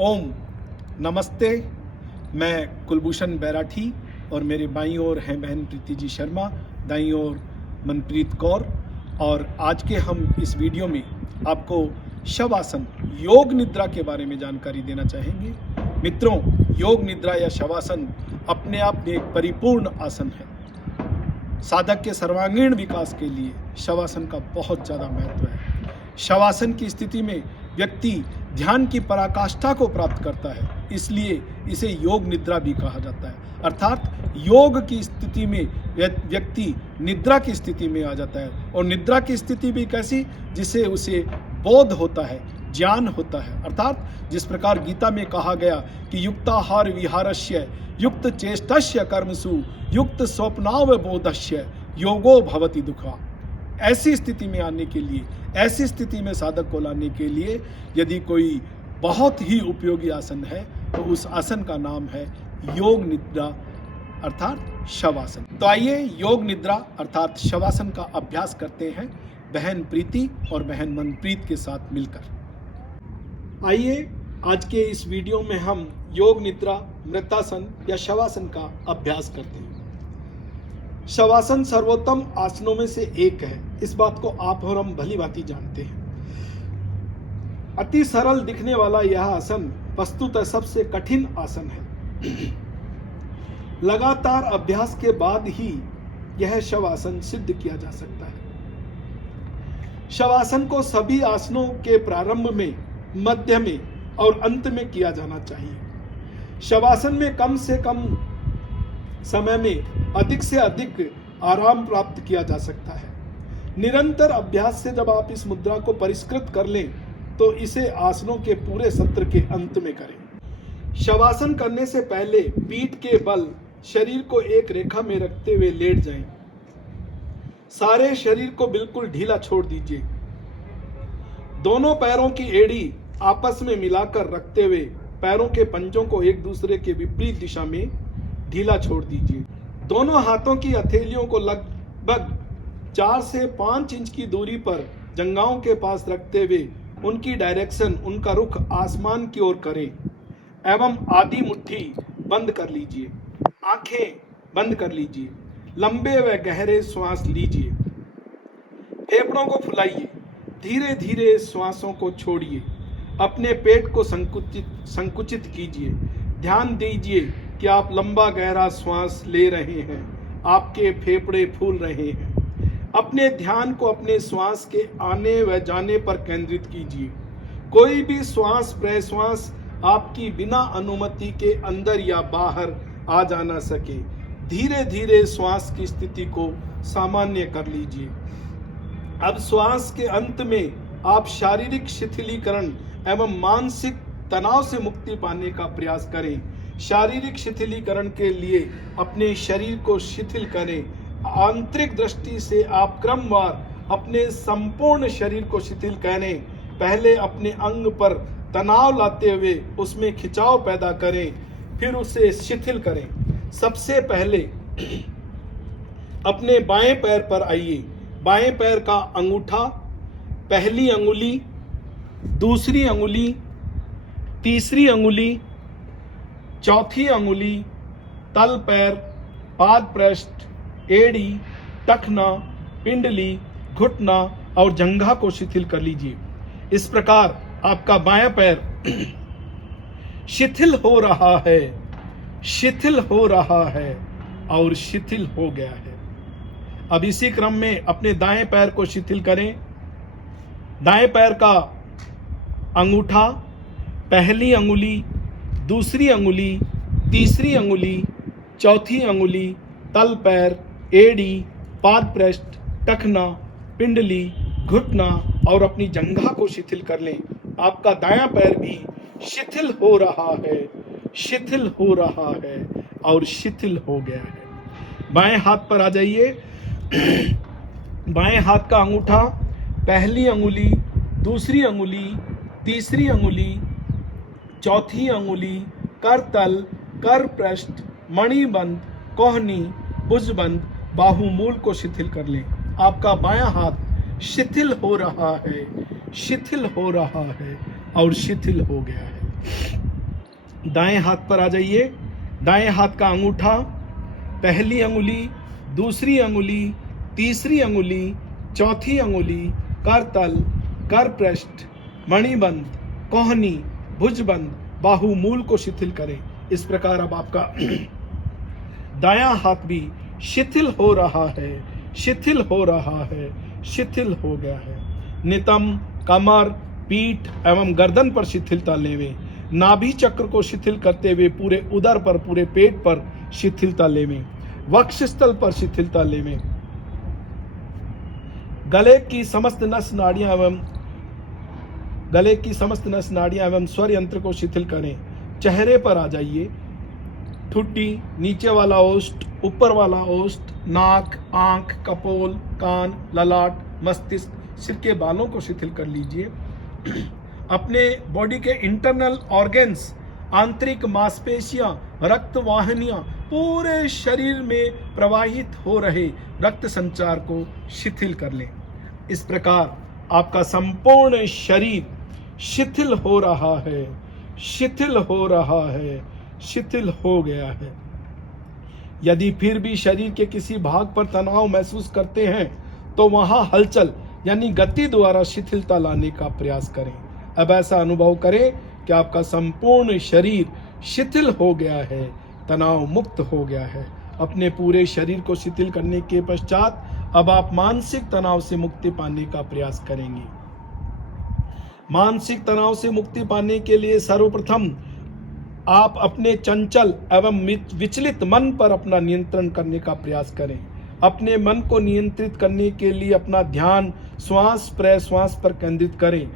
ओम नमस्ते। मैं कुलभूषण बैराठी और मेरे बाईं ओर हैं बहन प्रीति जी शर्मा, दाईं ओर मनप्रीत कौर। और आज के हम इस वीडियो में आपको शवासन योग निद्रा के बारे में जानकारी देना चाहेंगे। मित्रों, योग निद्रा या शवासन अपने आप में एक परिपूर्ण आसन है। साधक के सर्वांगीण विकास के लिए शवासन का बहुत ज़्यादा महत्व है। शवासन की स्थिति में व्यक्ति ध्यान की पराकाष्ठा को प्राप्त करता है, इसलिए इसे योग निद्रा भी कहा जाता है। अर्थात योग की स्थिति में व्यक्ति निद्रा की स्थिति में आ जाता है। और निद्रा की स्थिति भी कैसी, जिसे उसे बोध होता है, ज्ञान होता है। अर्थात जिस प्रकार गीता में कहा गया कि युक्ताहार विहारस्य युक्त चेष्टस्य कर्मसु युक्त स्वप्नाव बोधस्य योगो भवति दुखा। ऐसी स्थिति में आने के लिए, ऐसी स्थिति में साधक को लाने के लिए यदि कोई बहुत ही उपयोगी आसन है तो उस आसन का नाम है योग निद्रा अर्थात शवासन। तो आइए योग निद्रा अर्थात शवासन का अभ्यास करते हैं बहन प्रीति और बहन मनप्रीत के साथ मिलकर। आइए आज के इस वीडियो में हम योग निद्रा मृतासन या शवासन का अभ्यास करते हैं। शवासन सर्वोत्तम आसनों में से एक है, इस बात को आप और हम भली भांति जानते हैं। अति सरल दिखने वाला यह आसन वस्तुतः सबसे कठिन आसन है। लगातार अभ्यास के बाद ही यह शवासन सिद्ध किया जा सकता है। शवासन को सभी आसनों के प्रारंभ में, मध्य में और अंत में किया जाना चाहिए। शवासन में कम से कम समय में अधिक से अधिक आराम प्राप्त किया जा सकता है। निरंतर अभ्यास से जब आप इस मुद्रा को परिष्कृत कर लें तो इसे आसनों के पूरे सत्र के अंत में करें। शवासन करने से पहले पीठ के बल शरीर को एक रेखा में रखते हुए लेट जाएं। सारे शरीर को बिल्कुल ढीला छोड़ दीजिए। दोनों पैरों की एड़ी आपस में मिलाकर रखते हुए पैरों के पंजों को एक दूसरे के विपरीत दिशा में ढीला छोड़ दीजिए। दोनों हाथों की हथेलियों को लगभग 4 से 5 इंच की दूरी पर जंघाओं के पास रखते हुए उनकी डायरेक्शन, उनका रुख आसमान की ओर करें एवं आधी मुट्ठी बंद कर लीजिए। आंखें बंद कर लीजिए। लंबे व गहरे श्वास लीजिए। फेफड़ों को फुलाइए। धीरे धीरे श्वासों को छोड़िए। अपने पेट को संकुचित कीजिए। ध्यान दीजिए कि आप लंबा गहरा श्वास ले रहे हैं। आपके फेफड़े फूल रहे हैं। अपने ध्यान को अपने श्वास के आने व जाने पर केंद्रित कीजिए। कोई भी श्वास प्रश्वास आपकी बिना अनुमति के अंदर या बाहर आ जा ना सके। धीरे धीरे श्वास की स्थिति को सामान्य कर लीजिए। अब श्वास के अंत में आप शारीरिक शिथिलीकरण एवं मानसिक तनाव से मुक्ति पाने का प्रयास करें। शारीरिक शिथिलीकरण के लिए अपने शरीर को शिथिल करें। आंतरिक दृष्टि से आप क्रमवार अपने संपूर्ण शरीर को शिथिल करें। पहले अपने अंग पर तनाव लाते हुए उसमें खिंचाव पैदा करें, फिर उसे शिथिल करें। सबसे पहले अपने बाएं पैर पर आइए। बाएं पैर का अंगूठा, पहली अंगुली, दूसरी अंगुली, तीसरी अंगुली, चौथी अंगुली, तल पैर, पाद पृष्ठ, एड़ी, टखना, पिंडली, घुटना और जंघा को शिथिल कर लीजिए। इस प्रकार आपका बायां पैर शिथिल हो रहा है, शिथिल हो रहा है और शिथिल हो गया है। अब इसी क्रम में अपने दाएं पैर को शिथिल करें। दाएं पैर का अंगूठा, पहली अंगुली, दूसरी अंगुली, तीसरी अंगुली, चौथी अंगुली, तल पैर, एड़ी, पाद पृष्ठ, टखना, पिंडली, घुटना और अपनी जंघा को शिथिल कर लें। आपका दायां पैर भी शिथिल हो रहा है, शिथिल हो रहा है और शिथिल हो गया है। बाएं हाथ पर आ जाइए। बाएं हाथ का अंगूठा, पहली अंगुली, दूसरी अंगुली, तीसरी अंगुली, चौथी अंगुली, करतल, कर पृष्ठ, मणिबंध, कोहनी, भुजबंध, बाहुमूल को शिथिल कर लें। आपका बायां हाथ शिथिल हो रहा है, शिथिल हो रहा है और शिथिल हो गया है। दाएं हाथ पर आ जाइए। दाएं हाथ का अंगूठा, पहली अंगुली, दूसरी अंगुली, तीसरी अंगुली, चौथी अंगुली, करतल, करपृष्ठ, मणिबंध, कोहनी, भुजबंध, बाहुमूल को शिथिल करें। इस प्रकार अब आपका दायां हाथ भी शिथिल हो रहा है, शिथिल हो रहा है, शिथिल हो गया है। नितंब, कमर, पीठ एवं गर्दन पर शिथिलता लेवें। नाभि चक्र को शिथिल करते हुए पूरे उदर पर, पूरे पेट पर शिथिलता लेवें। वक्षस्थल पर शिथिलता लेवें। गले की समस्त नस नाड़ियां एवं स्वर यंत्र को शिथिल करें। चेहरे पर आ जाइए। ठुड्डी, नीचे वाला ओष्ठ, ऊपर वाला ओष्ठ, नाक, आंख, कपोल, कान, ललाट, मस्तिष्क, सिर के बालों को शिथिल कर लीजिए। अपने बॉडी के इंटरनल ऑर्गन्स, आंतरिक मांसपेशियां, रक्त वाहिनियां, पूरे शरीर में प्रवाहित हो रहे रक्त संचार को शिथिल कर लें। इस प्रकार आपका संपूर्ण शरीर शिथिल हो रहा है, शिथिल हो रहा है, शिथिल हो गया है। यदि फिर भी शरीर के किसी भाग पर तनाव महसूस करते हैं तो वहां हलचल यानी गति द्वारा शिथिलता लाने का प्रयास करें। अब ऐसा अनुभव करें कि आपका संपूर्ण शरीर शिथिल हो गया है, तनाव मुक्त हो गया है। अपने पूरे शरीर को शिथिल करने के पश्चात अब आप मानसिक तनाव से मुक्ति पाने का प्रयास करेंगे। मानसिक तनाव से मुक्ति पाने के लिए सर्वप्रथम आप अपने चंचल एवं विचलित मन पर अपना नियंत्रण करने का प्रयास करें। अपने मन को नियंत्रित करने के लिए अपना ध्यान श्वास प्रश्वास पर केंद्रित करें।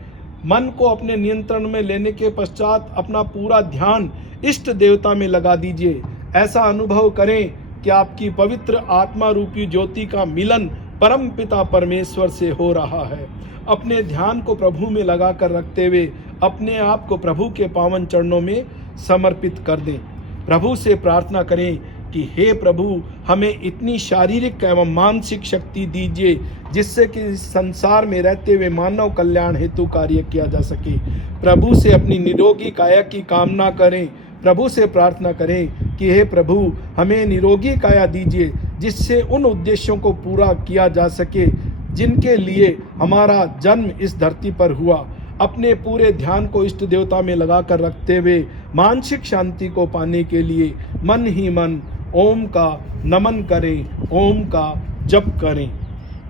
मन को अपने नियंत्रण में लेने के पश्चात अपना पूरा ध्यान इष्ट देवता में लगा दीजिए। ऐसा अनुभव करें कि आपकी पवित्र आत्मा रूपी ज्योति का मिलन परम पिता परमेश्वर से हो रहा है। अपने ध्यान को प्रभु में लगाकर रखते हुए अपने आप को प्रभु के पावन चरणों में समर्पित कर दें। प्रभु से प्रार्थना करें कि हे प्रभु, हमें इतनी शारीरिक एवं मानसिक शक्ति दीजिए जिससे कि इस संसार में रहते हुए मानव कल्याण हेतु कार्य किया जा सके। प्रभु से अपनी निरोगी काया की कामना करें। प्रभु से प्रार्थना करें कि हे प्रभु, हमें निरोगी काया दीजिए जिससे उन उद्देश्यों को पूरा किया जा सके जिनके लिए हमारा जन्म इस धरती पर हुआ। अपने पूरे ध्यान को इष्ट देवता में लगाकर रखते हुए मानसिक शांति को पाने के लिए मन ही मन ओम का नमन करें, ओम का जप करें।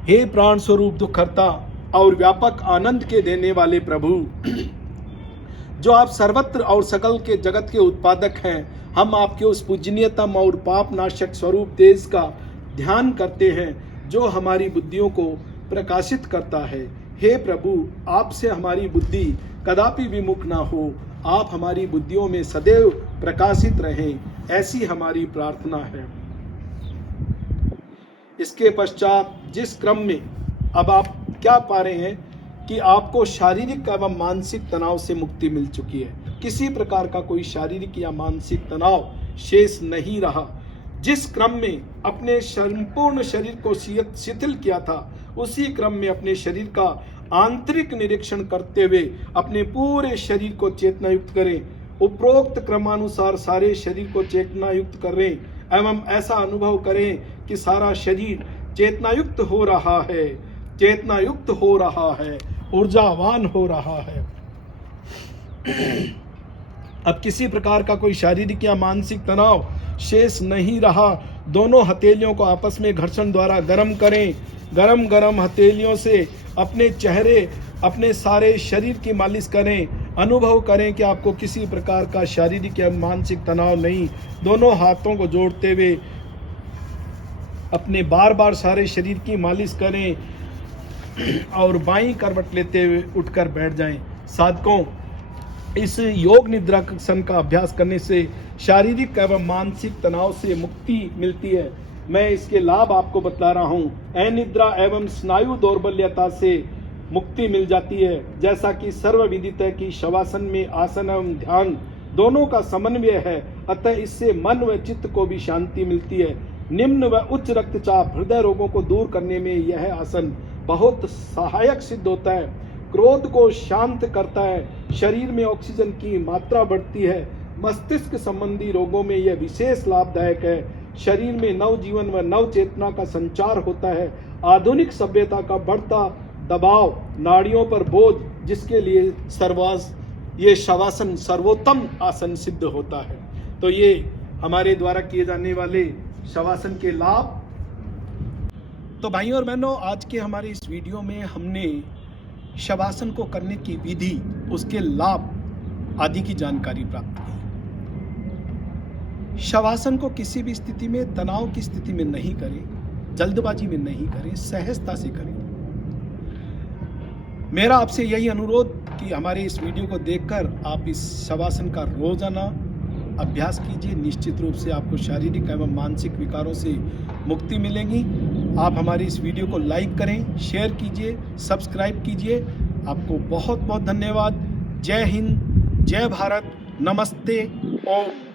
हे प्राण स्वरूप दुखहर्ता और व्यापक आनंद के देने वाले प्रभु, जो आप सर्वत्र और सकल के जगत के उत्पादक हैं, हम आपके उस पूजनीयतम और पाप नाशक स्वरूप तेज का ध्यान करते हैं जो हमारी बुद्धियों को प्रकाशित करता है। हे प्रभु, आपसे हमारी बुद्धि कदापि विमुख ना हो, आप हमारी बुद्धियों में सदैव प्रकाशित रहें, ऐसी हमारी प्रार्थना है। इसके पश्चात जिस क्रम में अब आप क्या पा रहे हैं कि आपको शारीरिक एवं मानसिक तनाव से मुक्ति मिल चुकी है। किसी प्रकार का कोई शारीरिक या मानसिक तनाव शेष नहीं रहा। जिस क्रम में अपने संपूर्ण शरीर को शिथिल किया था, उसी क्रम में अपने शरीर का आंतरिक निरीक्षण करते हुए अपने पूरे शरीर को चेतना युक्त करें। उपरोक्त क्रमानुसार सारे शरीर को चेतना युक्त करें एवं ऐसा अनुभव करें कि सारा शरीर चेतना युक्त हो रहा है, चेतना युक्त हो रहा है, ऊर्जावान हो रहा है। अब किसी प्रकार का कोई शारीरिक या मानसिक तनाव शेष नहीं रहा। दोनों हथेलियों को आपस में घर्षण द्वारा गर्म करें। गरम गरम हथेलियों से अपने चेहरे, अपने सारे शरीर की मालिश करें। अनुभव करें कि आपको किसी प्रकार का शारीरिक या मानसिक तनाव नहीं। दोनों हाथों को जोड़ते हुए अपने बार बार सारे शरीर की मालिश करें और बाईं करवट लेते हुए उठकर बैठ जाएं। साधकों, इस योग निद्रासन का अभ्यास करने से शारीरिक एवं मानसिक तनाव से मुक्ति मिलती है। मैं इसके लाभ आपको बता रहा हूँ। अनिद्रा एवं स्नायु दौर्बल्यता से मुक्ति मिल जाती है। जैसा कि सर्वविदित है कि शवासन में आसन एवं ध्यान दोनों का समन्वय है, अतः इससे मन व चित्त को भी शांति मिलती है। निम्न व उच्च रक्तचाप, हृदय रोगों को दूर करने में यह आसन बहुत सहायक सिद्ध होता है। क्रोध को शांत करता है। शरीर में ऑक्सीजन की मात्रा बढ़ती है। मस्तिष्क संबंधी रोगों में यह विशेष लाभदायक है। शरीर में नवजीवन व नव चेतना का संचार होता है। आधुनिक सभ्यता का बढ़ता दबाव, नाड़ियों पर बोझ, जिसके लिए ये शवासन सर्वोत्तम आसन सिद्ध होता है। तो ये हमारे द्वारा किए जाने वाले शवासन के लाभ। तो भाइयों और बहनों, आज के हमारे इस वीडियो में हमने शवासन को करने की विधि, उसके लाभ आदि की जानकारी प्राप्त की। शवासन को किसी भी स्थिति में, तनाव की स्थिति में नहीं करें, जल्दबाजी में नहीं करें, सहजता से करें। मेरा आपसे यही अनुरोध कि हमारे इस वीडियो को देखकर आप इस शवासन का रोजाना अभ्यास कीजिए। निश्चित रूप से आपको शारीरिक एवं मानसिक विकारों से मुक्ति मिलेगी। आप हमारी इस वीडियो को लाइक करें, शेयर कीजिए, सब्सक्राइब कीजिए। आपको बहुत बहुत धन्यवाद। जय हिंद, जय भारत, नमस्ते, ओम।